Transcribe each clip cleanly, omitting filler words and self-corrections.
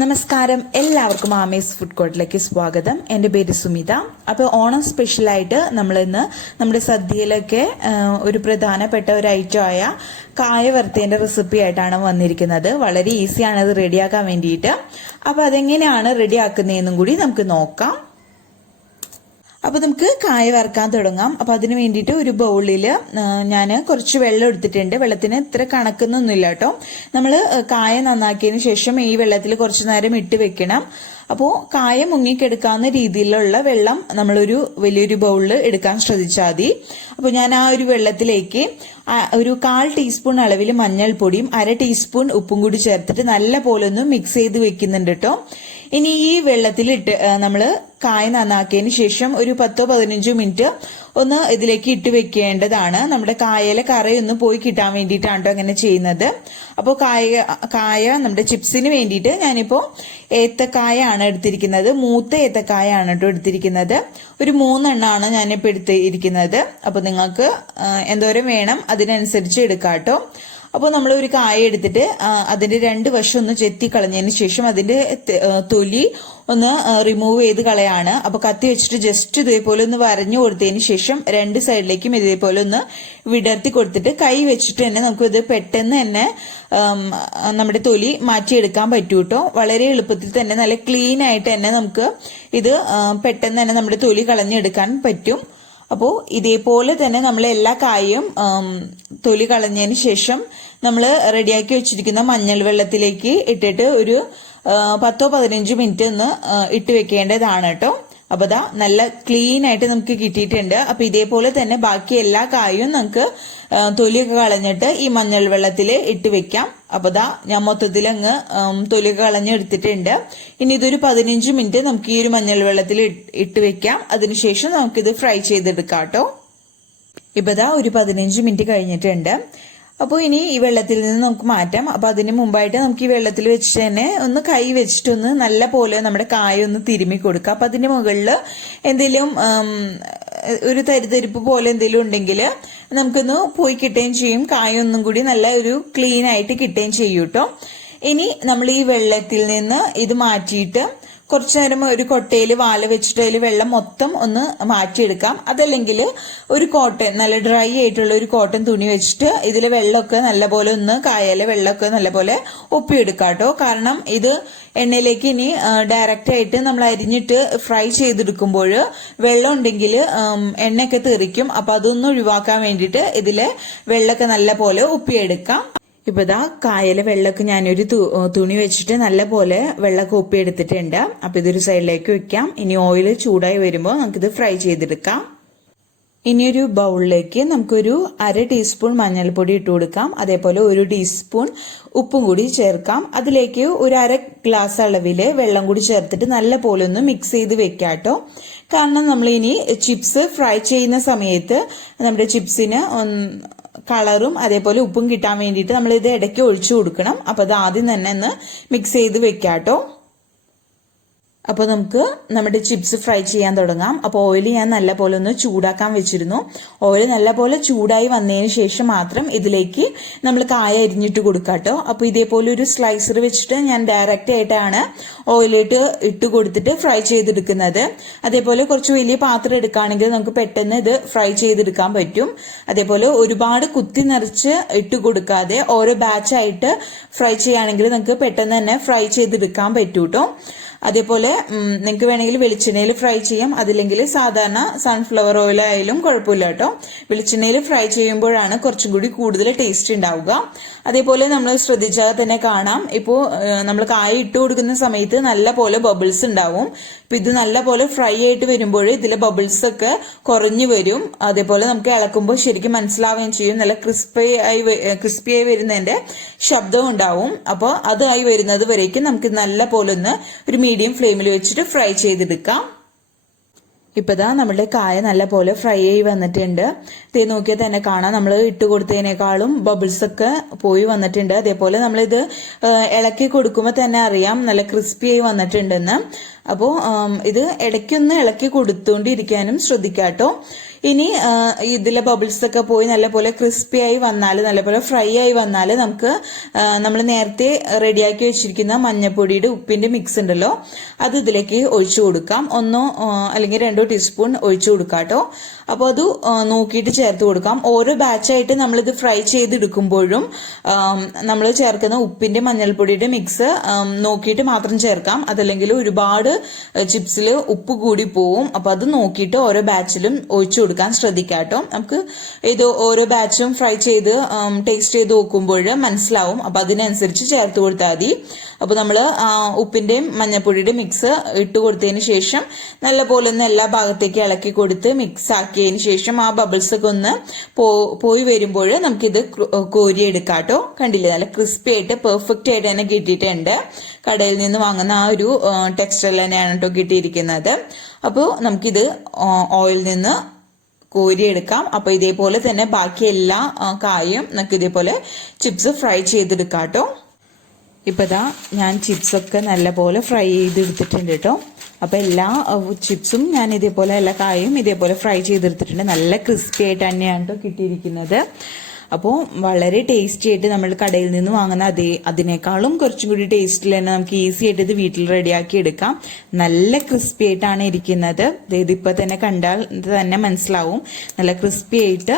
നമസ്കാരം, എല്ലാവർക്കും ആമീസ് ഫുഡ് കോർട്ടിലേക്ക് സ്വാഗതം. എൻ്റെ പേര് സുമിത. അപ്പോൾ ഓണം സ്പെഷ്യലായിട്ട് നമ്മളിന്ന് നമ്മുടെ സദ്യയിലൊക്കെ ഒരു പ്രധാനപ്പെട്ട ഒരു ഐറ്റമായ കായ വറുത്തതിൻ്റെ റെസിപ്പി ആയിട്ടാണ് വന്നിരിക്കുന്നത്. വളരെ ഈസിയാണ് അത് റെഡിയാക്കാൻ വേണ്ടിയിട്ട്. അപ്പോൾ അതെങ്ങനെയാണ് റെഡിയാക്കുന്നതെന്നും കൂടി നമുക്ക് നോക്കാം. അപ്പോൾ നമുക്ക് കായ വറുക്കാൻ തുടങ്ങാം. അപ്പോൾ അതിന് വേണ്ടിയിട്ട് ഒരു ബൗളിൽ ഞാൻ കുറച്ച് വെള്ളം എടുത്തിട്ടുണ്ട്. വെള്ളത്തിന് ഇത്ര കണക്കൊന്നുമില്ല കേട്ടോ. നമ്മൾ കായ നന്നാക്കിയതിന് ശേഷം ഈ വെള്ളത്തിൽ കുറച്ച് നേരം ഇട്ട് വെക്കണം. അപ്പോൾ കായ മുങ്ങിക്കെടുക്കാവുന്ന രീതിയിലുള്ള വെള്ളം നമ്മളൊരു വലിയൊരു ബൗളിൽ എടുക്കാൻ ശ്രദ്ധിച്ചാൽ മതി. അപ്പോൾ ഞാൻ ആ ഒരു വെള്ളത്തിലേക്ക് ഒരു 1/4 ടീസ്പൂൺ അളവിൽ മഞ്ഞൾപ്പൊടിയും 1/2 ടീസ്പൂൺ ഉപ്പും കൂടി ചേർത്തിട്ട് നല്ല പോലെ ഒന്ന് മിക്സ് ചെയ്ത് വെക്കുന്നുണ്ട് കേട്ടോ. ഇനി ഈ വെള്ളത്തിലിട്ട് നമ്മൾ കായ നന്നാക്കിയതിന് ശേഷം ഒരു 10-15 മിനിറ്റ് ഒന്ന് ഇതിലേക്ക് ഇട്ട് വെക്കേണ്ടതാണ്. നമ്മുടെ കായയിലെ കറയൊന്ന് പോയി കിട്ടാൻ വേണ്ടിയിട്ടാണ് കേട്ടോ അങ്ങനെ ചെയ്യുന്നത്. അപ്പോൾ കായ നമ്മുടെ ചിപ്സിന് വേണ്ടിയിട്ട് ഞാനിപ്പോൾ ഏത്തക്കായാണ് എടുത്തിരിക്കുന്നത്. മൂത്ത ഏത്തക്കായാണ് കേട്ടോ എടുത്തിരിക്കുന്നത്. ഒരു 3 എണ്ണമാണ് ഞാനിപ്പോൾ എടുത്തിരിക്കുന്നത്. അപ്പോൾ നിങ്ങൾക്ക് എന്തോരം വേണം അതിനനുസരിച്ച് എടുക്കാം കേട്ടോ. അപ്പോൾ നമ്മൾ ഒരു കായ എടുത്തിട്ട് അതിന്റെ 2 വശം ഒന്ന് ചെത്തി കളഞ്ഞതിന് ശേഷം അതിന്റെ തൊലി ഒന്ന് റിമൂവ് ചെയ്ത് കളയാണ്. അപ്പോൾ കത്തി വെച്ചിട്ട് ജസ്റ്റ് ഇതേപോലെ ഒന്ന് വരഞ്ഞു കൊടുത്തതിന് ശേഷം 2 സൈഡിലേക്കും ഇതേപോലെ ഒന്ന് വിടർത്തി കൊടുത്തിട്ട് കൈ വെച്ചിട്ട് തന്നെ നമുക്കിത് പെട്ടെന്ന് തന്നെ നമ്മുടെ തൊലി മാറ്റിയെടുക്കാൻ പറ്റൂ കേട്ടോ. വളരെ എളുപ്പത്തിൽ തന്നെ നല്ല ക്ലീൻ ആയിട്ട് തന്നെ നമുക്ക് ഇത് പെട്ടെന്ന് തന്നെ നമ്മുടെ തൊലി കളഞ്ഞെടുക്കാൻ പറ്റും. അപ്പോൾ ഇതേപോലെ തന്നെ നമ്മൾ എല്ലാ കായും തൊലി കളഞ്ഞതിന് ശേഷം നമ്മൾ റെഡിയാക്കി വെച്ചിരിക്കുന്ന മഞ്ഞൾ വെള്ളത്തിലേക്ക് ഇട്ടിട്ട് ഒരു 10-15 മിനിറ്റ് ഒന്ന് ഇട്ട് വെക്കേണ്ടതാണ് കേട്ടോ. അപ്പൊ ദാ നല്ല ക്ലീൻ ആയിട്ട് നമുക്ക് കിട്ടിയിട്ടുണ്ട്. അപ്പൊ ഇതേപോലെ തന്നെ ബാക്കി എല്ലാ കായും നമുക്ക് തൊലിയൊക്കെ കളഞ്ഞിട്ട് ഈ മഞ്ഞൾ വെള്ളത്തിൽ ഇട്ട് വെക്കാം. അപ്പൊ ദാ ഞാൻ മൊത്തത്തിൽ അങ്ങ് തൊലിയൊക്കെ കളഞ്ഞെടുത്തിട്ടുണ്ട്. ഇനി ഇതൊരു 15 മിനിറ്റ് നമുക്ക് ഈ ഒരു മഞ്ഞൾ വെള്ളത്തിൽ ഇട്ട് വെക്കാം. അതിനുശേഷം നമുക്കിത് ഫ്രൈ ചെയ്തെടുക്കാം കേട്ടോ. ഇപ്പൊ ദാ ഒരു 15 മിനിറ്റ് കഴിഞ്ഞിട്ടുണ്ട്. അപ്പോൾ ഇനി ഈ വെള്ളത്തിൽ നിന്ന് നമുക്ക് മാറ്റാം. അപ്പൊ അതിന് മുമ്പായിട്ട് നമുക്ക് ഈ വെള്ളത്തിൽ വെച്ചിട്ട് തന്നെ ഒന്ന് കൈ വെച്ചിട്ടൊന്ന് നല്ല പോലെ നമ്മുടെ കായ ഒന്ന് തിരുമ്മി കൊടുക്കാം. അപ്പൊ അതിന്റെ മുകളിൽ എന്തെങ്കിലും ഒരു തരിതരിപ്പ് പോലെ എന്തെങ്കിലും ഉണ്ടെങ്കിൽ നമുക്കൊന്ന് പോയി കിട്ടുകയും ചെയ്യും. കായ ഒന്നും കൂടി നല്ല ഒരു ക്ലീൻ ആയിട്ട് കിട്ടുകയും ചെയ്യും കേട്ടോ. ഇനി നമ്മൾ ഈ വെള്ളത്തിൽ നിന്ന് ഇത് മാറ്റിയിട്ട് കുറച്ചു നേരം ഒരു കൊട്ടയിൽ വാല വെച്ചിട്ട് അതിൽ വെള്ളം മൊത്തം ഒന്ന് മാറ്റിയെടുക്കാം. അതല്ലെങ്കിൽ ഒരു കോട്ടൺ, നല്ല ഡ്രൈ ആയിട്ടുള്ള ഒരു കോട്ടൺ തുണി വെച്ചിട്ട് ഇതിൽ വെള്ളമൊക്കെ നല്ലപോലെ ഒന്ന് കായയിലെ വെള്ളമൊക്കെ നല്ലപോലെ ഒപ്പിയെടുക്കാം കേട്ടോ. കാരണം ഇത് എണ്ണയിലേക്ക് ഇനി ഡയറക്റ്റ് ആയിട്ട് നമ്മൾ അരിഞ്ഞിട്ട് ഫ്രൈ ചെയ്തെടുക്കുമ്പോൾ വെള്ളം ഉണ്ടെങ്കിൽ എണ്ണയൊക്കെ തെറിക്കും. അപ്പൊ അതൊന്നും ഒഴിവാക്കാൻ വേണ്ടിയിട്ട് ഇതിലെ വെള്ളമൊക്കെ നല്ലപോലെ ഒപ്പിയെടുക്കാം. ഇപ്പൊ ഇതാ കായയിലെ വെള്ളമൊക്കെ ഞാനൊരു തുണി വെച്ചിട്ട് നല്ല പോലെ വെള്ളമൊക്കെ ഒപ്പിയെടുത്തിട്ടുണ്ട്. അപ്പൊ ഇതൊരു സൈഡിലേക്ക് വെക്കാം. ഇനി ഓയിൽ ചൂടായി വരുമ്പോൾ നമുക്കിത് ഫ്രൈ ചെയ്തെടുക്കാം. ഇനിയൊരു ബൗളിലേക്ക് നമുക്കൊരു 1/2 ടീസ്പൂൺ മഞ്ഞൾപ്പൊടി ഇട്ട് കൊടുക്കാം. അതേപോലെ 1 ടീസ്പൂൺ ഉപ്പും കൂടി ചേർക്കാം. അതിലേക്ക് ഒരു 1/2 ഗ്ലാസ് അളവിൽ വെള്ളം കൂടി ചേർത്തിട്ട് നല്ല പോലെ ഒന്ന് മിക്സ് ചെയ്ത് വെക്കാം കേട്ടോ. കാരണം നമ്മൾ ഇനി ചിപ്സ് ഫ്രൈ ചെയ്യുന്ന സമയത്ത് നമ്മുടെ ചിപ്സിന് കളറും അതേപോലെ ഉപ്പും കിട്ടാൻ വേണ്ടിയിട്ട് നമ്മൾ ഇത് ഇടയ്ക്ക് ഒഴിച്ചു കൊടുക്കണം. അപ്പൊ അത് ആദ്യം തന്നെ ഒന്ന് മിക്സ് ചെയ്ത് വെക്കാം കേട്ടോ. അപ്പോൾ നമുക്ക് നമ്മുടെ ചിപ്സ് ഫ്രൈ ചെയ്യാൻ തുടങ്ങാം. അപ്പോൾ ഓയിൽ ഞാൻ നല്ല പോലെ ഒന്ന് ചൂടാക്കാൻ വെച്ചിരുന്നു. ഓയിൽ നല്ല പോലെ ചൂടായി വന്നതിന് ശേഷം മാത്രം ഇതിലേക്ക് നമ്മൾ കായ അരിഞ്ഞിട്ട് കൊടുക്കാം കേട്ടോ. അപ്പോൾ ഇതേപോലെ ഒരു സ്ലൈസർ വെച്ചിട്ട് ഞാൻ ഡയറക്റ്റ് ആയിട്ടാണ് ഓയിലിട്ട് ഇട്ട് കൊടുത്തിട്ട് ഫ്രൈ ചെയ്തെടുക്കുന്നത്. അതേപോലെ കുറച്ച് വലിയ പാത്രം എടുക്കുകയാണെങ്കിൽ നമുക്ക് പെട്ടെന്ന് ഇത് ഫ്രൈ ചെയ്തെടുക്കാൻ പറ്റും. അതേപോലെ ഒരുപാട് കുത്തി നിറച്ച് ഇട്ട് കൊടുക്കാതെ ഓരോ ബാച്ചായിട്ട് ഫ്രൈ ചെയ്യുകയാണെങ്കിൽ നമുക്ക് പെട്ടെന്ന് തന്നെ ഫ്രൈ ചെയ്തെടുക്കാൻ പറ്റൂ കേട്ടോ. അതേപോലെ നിങ്ങൾക്ക് വേണമെങ്കിൽ വെളിച്ചെണ്ണയിൽ ഫ്രൈ ചെയ്യാം. അതില്ലെങ്കിൽ സാധാരണ സൺഫ്ലവർ ഓയിൽ ആയാലും കുഴപ്പമില്ല കേട്ടോ. വെളിച്ചെണ്ണയിൽ ഫ്രൈ ചെയ്യുമ്പോഴാണ് കുറച്ചും കൂടി കൂടുതൽ ടേസ്റ്റ് ഉണ്ടാവുക. അതേപോലെ നമ്മൾ ശ്രദ്ധിച്ചാൽ തന്നെ കാണാം, ഇപ്പോൾ നമ്മൾ കായ ഇട്ട് കൊടുക്കുന്ന സമയത്ത് നല്ല പോലെ ബബിൾസ് ഉണ്ടാവും. അപ്പൊ ഇത് നല്ല പോലെ ഫ്രൈ ആയിട്ട് വരുമ്പോൾ ഇതിലെ ബബിൾസ് ഒക്കെ കുറഞ്ഞു വരും. അതേപോലെ നമുക്ക് ഇളക്കുമ്പോൾ ശരിക്കും മനസ്സിലാവുകയും ചെയ്യും. നല്ല ക്രിസ്പി ആയി വരുന്നതിന്റെ ശബ്ദം ഉണ്ടാവും. അപ്പോൾ അതായി വരുന്നത് വരേക്കും നമുക്ക് നല്ല പോലെ ഒന്ന് ഒരു മീഡിയം ഫ്ലെയിമിൽ വെച്ചിട്ട് ഫ്രൈ ചെയ്തെടുക്കാം. ഇപ്പതാ നമ്മുടെ കായ നല്ല പോലെ ഫ്രൈ ആയി വന്നിട്ടുണ്ട്. ഇത് നോക്കിയാൽ തന്നെ കാണാം, നമ്മൾ ഇട്ട് കൊടുത്തതിനേക്കാളും ബബിൾസ് ഒക്കെ പോയി വന്നിട്ടുണ്ട്. അതേപോലെ നമ്മളിത് ഇളക്കി കൊടുക്കുമ്പോൾ തന്നെ അറിയാം നല്ല ക്രിസ്പി ആയി വന്നിട്ടുണ്ടെന്ന്. അപ്പോൾ ഇത് ഇടയ്ക്കൊന്ന് ഇളക്കി കൊടുത്തുകൊണ്ടിരിക്കാനും ശ്രദ്ധിക്കാം കേട്ടോ. ഇനി ഇതിലെ ബബിൾസ് ഒക്കെ പോയി നല്ലപോലെ ക്രിസ്പി ആയി വന്നാൽ, നല്ലപോലെ ഫ്രൈ ആയി വന്നാൽ നമുക്ക് നമ്മൾ നേരത്തെ റെഡിയാക്കി വെച്ചിരിക്കുന്ന മഞ്ഞപ്പൊടിയുടെ ഉപ്പിന്റെ മിക്സ് ഉണ്ടല്ലോ, അത് ഇതിലേക്ക് ഒഴിച്ചു കൊടുക്കാം. 1 അല്ലെങ്കിൽ 2 ടീസ്പൂൺ ഒഴിച്ചു കൊടുക്കാം കേട്ടോ. അപ്പോൾ അത് നോക്കിയിട്ട് ചേർത്ത് കൊടുക്കാം. ഓരോ ബാച്ചായിട്ട് നമ്മളിത് ഫ്രൈ ചെയ്തെടുക്കുമ്പോഴും നമ്മൾ ചേർക്കുന്ന ഉപ്പിന്റെ മഞ്ഞൾപ്പൊടിയുടെ മിക്സ് നോക്കിയിട്ട് മാത്രം ചേർക്കാം. അതല്ലെങ്കിൽ ഒരുപാട് ചിപ്സിൽ ഉപ്പ് കൂടി പോവും. അപ്പൊ അത് നോക്കിയിട്ട് ഓരോ ബാച്ചിലും ഒഴിച്ചു കൊടുക്കാൻ ശ്രദ്ധിക്കാം കേട്ടോ. നമുക്ക് ഇത് ഓരോ ബാച്ചും ഫ്രൈ ചെയ്ത് ടേസ്റ്റ് ചെയ്ത് നോക്കുമ്പോൾ മനസ്സിലാവും. അപ്പൊ അതിനനുസരിച്ച് ചേർത്ത് കൊടുത്താൽ മതി. അപ്പൊ നമ്മള് ഉപ്പിന്റെയും മഞ്ഞൾപ്പൊടിയുടെ മിക്സ് ഇട്ട് കൊടുത്തതിന് ശേഷം നല്ലപോലെ ഒന്ന് എല്ലാ ഭാഗത്തേക്ക് ഇളക്കി കൊടുത്ത് മിക്സ് ആക്കിയതിന് ശേഷം ആ ബബിൾസ് ഒക്കെ ഒന്ന് പോയി വരുമ്പോൾ നമുക്കിത് കോരിയെടുക്കാം കേട്ടോ. കണ്ടില്ലേ, നല്ല ക്രിസ്പി ആയിട്ട് പെർഫെക്റ്റ് ആയിട്ട് തന്നെ കിട്ടിയിട്ടുണ്ട്. കടയിൽ നിന്ന് വാങ്ങുന്ന ആ ഒരു ടെക്സ്ചറിൽ തന്നെയാണ് കേട്ടോ കിട്ടിയിരിക്കുന്നത്. അപ്പോൾ നമുക്കിത് ഓയിൽ നിന്ന് കോരിയെടുക്കാം. അപ്പൊ ഇതേപോലെ തന്നെ ബാക്കി എല്ലാ കായും നമുക്ക് ഇതേപോലെ ചിപ്സ് ഫ്രൈ ചെയ്തെടുക്കാം കേട്ടോ. ഇപ്പൊ ഇതാ ഞാൻ ചിപ്സൊക്കെ നല്ലപോലെ ഫ്രൈ ചെയ്തെടുത്തിട്ടുണ്ട് കേട്ടോ. അപ്പൊ എല്ലാ ചിപ്സും ഞാൻ ഇതേപോലെ, എല്ലാ കായും ഇതേപോലെ ഫ്രൈ ചെയ്തെടുത്തിട്ടുണ്ട്. നല്ല ക്രിസ്പി ആയിട്ട് തന്നെയാണ് കേട്ടോ കിട്ടിയിരിക്കുന്നത്. അപ്പോൾ വളരെ ടേസ്റ്റി ആയിട്ട് നമ്മൾ കടയിൽ നിന്ന് വാങ്ങുന്ന അതിനേക്കാളും കുറച്ചും കൂടി ടേസ്റ്റിൽ തന്നെ നമുക്ക് ഈസി ആയിട്ട് ഇത് വീട്ടിൽ റെഡിയാക്കി എടുക്കാം. നല്ല ക്രിസ്പി ആയിട്ടാണ് ഇരിക്കുന്നത്. ഇതിപ്പോൾ തന്നെ കണ്ടാൽ തന്നെ മനസ്സിലാവും. നല്ല ക്രിസ്പി ആയിട്ട്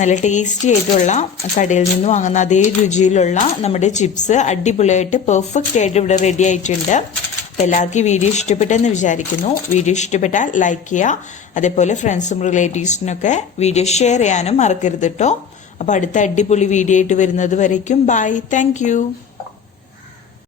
നല്ല ടേസ്റ്റി ആയിട്ടുള്ള കടയിൽ നിന്ന് വാങ്ങുന്ന അതേ രുചിയിലുള്ള നമ്മുടെ ചിപ്സ് അടിപൊളിയായിട്ട് പെർഫെക്റ്റ് ആയിട്ട് ഇവിടെ റെഡി ആയിട്ടുണ്ട്. അപ്പോൾ എല്ലാവർക്കും വീഡിയോ ഇഷ്ടപ്പെട്ടെന്ന് വിചാരിക്കുന്നു. വീഡിയോ ഇഷ്ടപ്പെട്ടാൽ ലൈക്ക് ചെയ്യുക. അതേപോലെ ഫ്രണ്ട്സും റിലേറ്റീവ്സിനൊക്കെ വീഡിയോ ഷെയർ ചെയ്യാനും മറക്കരുത് കേട്ടോ. അപ്പോൾ അടുത്ത അടിപൊളി വീഡിയോ ആയിട്ട് വരുന്നത് വരയ്ക്കും ബൈ. താങ്ക്